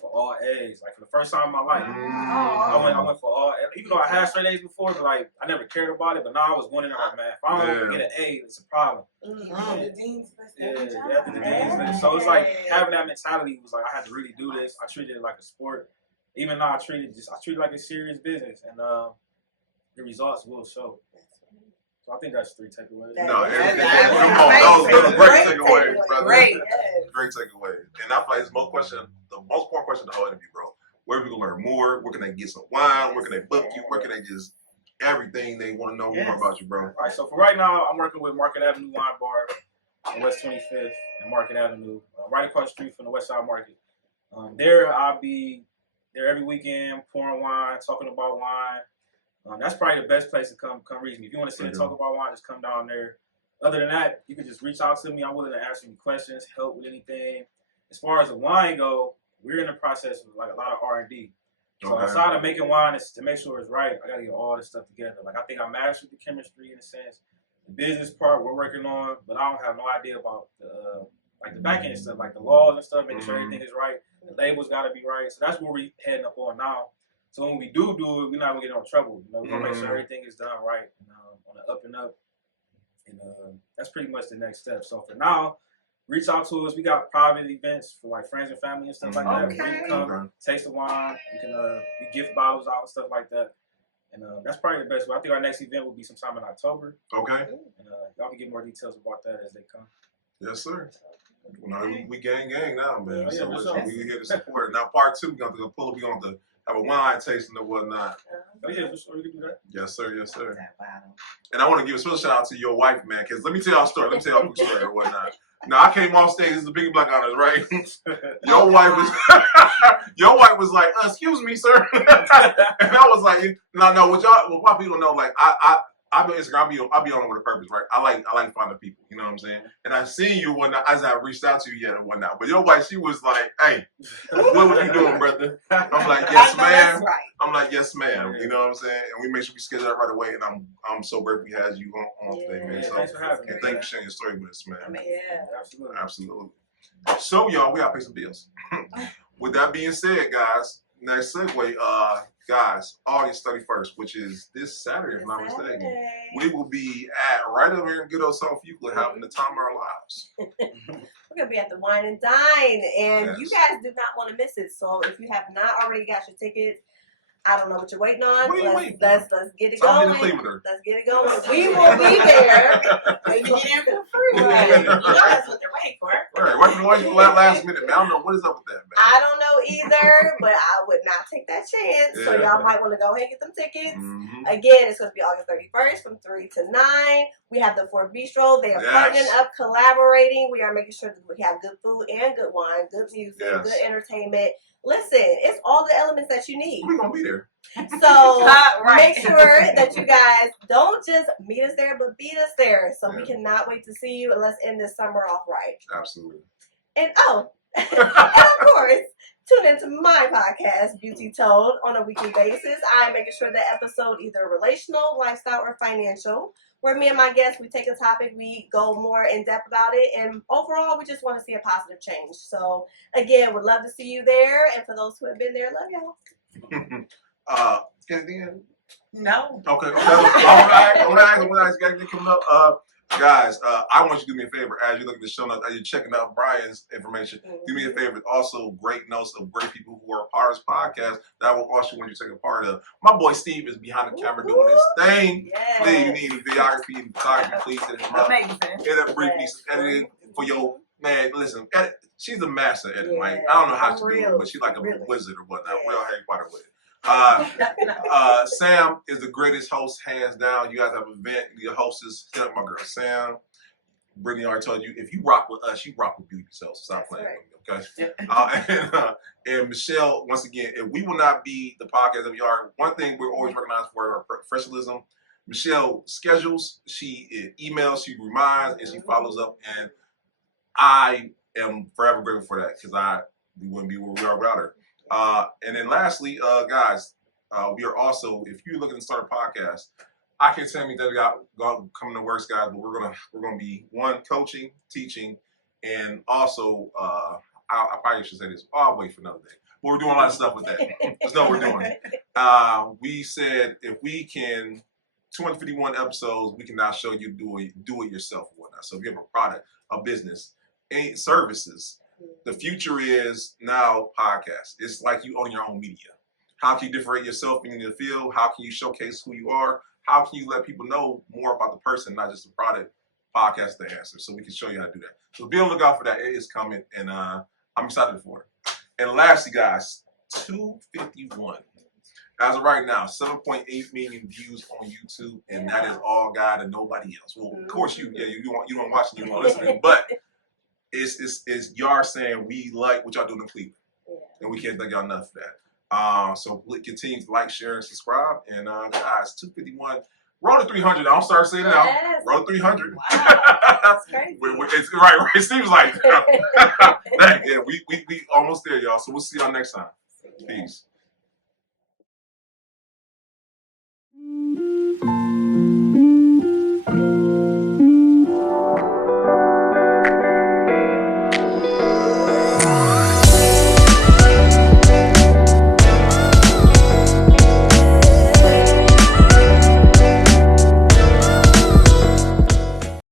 for all A's, like, for the first time in my life. I went for all A's. Even though I had straight A's before, but, like, I never cared about it. But now I was going in there like, man, if I don't get an A, it's a problem. The dean's list. The dean's list. So it's like, having that mentality was like, I had to really do this. I treated it like a sport. Even though I treated it like a serious business. And the results will show. So I think that's 3 takeaways. No, that was great takeaways, brother. Great takeaways. And I feel like it's the most important question of the whole interview, bro. Where are we gonna learn more? Where can they get some wine? Where can they book you? Where can they just everything they want to know more about you, bro? All right, so for right now, I'm working with Market Avenue Wine Bar on West 25th and Market Avenue, right across the street from the West Side Market. There, I'll be there every weekend, pouring wine, talking about wine. That's probably the best place to come reach me. If you want to sit and talk about wine, just come down there. Other than that, you can just reach out to me. I'm willing to answer any questions, help with anything. As far as the wine go, we're in the process of like a lot of R&D. So outside of making wine, it's to make sure it's right. I got to get all this stuff together. Like I think I mastered the chemistry in a sense. The business part we're working on, but I don't have no idea about the back end stuff, like the laws and stuff, making sure everything is right. The labels got to be right. So that's where we're heading up on now. So when we do it, we're not gonna get in trouble. You know, we're gonna make sure everything is done right and on the up and up. And that's pretty much the next step. So for now, reach out to us. We got private events for like friends and family and stuff like that. You can come, taste the wine. You can we gift bottles out and stuff like that. And that's probably the best. But I think our next event will be sometime in October. Okay. And y'all can get more details about that as they come. Yes, sir. Well, we gang now, man. Yeah, so we here to support it. Now, part 2, we're going to pull up. We're going to have a wine tasting and whatnot. Oh, yeah, for sure. We can do that. Yes, sir. Yes, sir. And I want to give a special shout out to your wife, man, because let me tell y'all a story. Let me tell y'all a quick story or whatnot. Now, I came off stage. This is the Big Black Honors, right? Your wife was like, excuse me, sir. And I was like, no, what my people know, like, I've been Instagram, I'll be on it with a purpose, right? I like finding people, you know what I'm saying? And I seen you when I haven't reached out to you yet and whatnot. But your wife, she was like, hey, what were you doing, brother? I'm like, yes, ma'am. Right. I'm like, yes, ma'am. You know what I'm saying? And we make sure we schedule that right away. And I'm so grateful we had you on today, man. So, thanks for having me. And thank you for sharing your story with us, man. Yeah, absolutely. So, y'all, we gotta pay some bills. With that being said, guys, next segue, guys, August 31st, which is this Saturday, if I'm not mistaken, we will be at right over here in good old South Euclid having the time of our lives. We're going to be at the Wine and Dine, and you guys do not want to miss it. So if you have not already got your tickets, I don't know what you're waiting on. What are you waiting for? Let's get it going. Let's get it going. We will be there. Maybe get in for free. Right. You know that's what they're waiting for. Right. Why you last minute, man? I don't know what is up with that, man. I don't know either, but I would not take that chance. Yeah. So y'all might want to go ahead and get them tickets. Mm-hmm. Again, it's going to be August 31st from 3 to 9. We have the Fort Bistro. They are partnering up, collaborating. We are making sure that we have good food and good wine, good music, good entertainment. Listen, it's all the elements that you need. We're going to be there. So make sure that you guys don't just meet us there, but beat us there. So we cannot wait to see you, and let's end this summer off right. Absolutely. And and of course, tune into my podcast, Beauty Told, on a weekly basis. I'm making sure that episode either relational, lifestyle, or financial, where me and my guests, we take a topic, we go more in depth about it, and overall, we just want to see a positive change. So again, would love to see you there, and for those who have been there, love y'all. No. Okay. I want to ask you guys coming up. Guys, I want you to do me a favor as you look at the show notes, as you're checking out Brian's information. Do me a favor. Also, great notes of great people who are a part of this podcast that I will also want you to take a part of. My boy Steve is behind the camera doing his thing. Yes. Please, you need any videography and photography, please hit him up. Amazing. Hit up brief piece of editing for your man. Listen, she's a master at editing, right? I don't know how to do it, but she's like a wizard or whatnot. Real Harry Potter with it. Sam is the greatest host, hands down. You guys have an event. Your hostess, hit up my girl Sam. Brittany already told you, if you rock with us, you rock with Beauty Yourself. Stop playing with me, okay? And Michelle, once again, if we will not be the podcast that we are, one thing we're always recognized for our professionalism. Michelle schedules, she emails, she reminds, and she follows up. And I am forever grateful for that because we wouldn't be where we are without her. And then lastly, guys, we are also, if you're looking to start a podcast, I can't tell you that we got coming to works, guys, but we're gonna be one, coaching, teaching, and also I probably should say this. I'll wait for another day. But we're doing a lot of stuff with that. Just know what we're doing. We said if we can 251 episodes, we can now show you do it yourself and whatnot. So if you have a product, a business, any services. The future is now podcasts. It's like you own your own media. How can you differentiate yourself in the field? How can you showcase who you are? How can you let people know more about the person, not just the product? Podcast is the answer. So we can show you how to do that. So be on the lookout for that. It is coming, and I'm excited for it. And lastly, guys, 251. As of right now, 7.8 million views on YouTube, and that is all God and nobody else. Well, of course you don't watch and you don't listen, but it's y'all saying we like what y'all doing in Cleveland, and we can't thank y'all enough for that. So continue to like, share, and subscribe. And guys, 251, roll to 300. I'll start saying it out. Roll to 300. Wow, that's crazy. It's right. It seems like yeah, we almost there, y'all. So we'll see y'all next time. Peace. Thank you.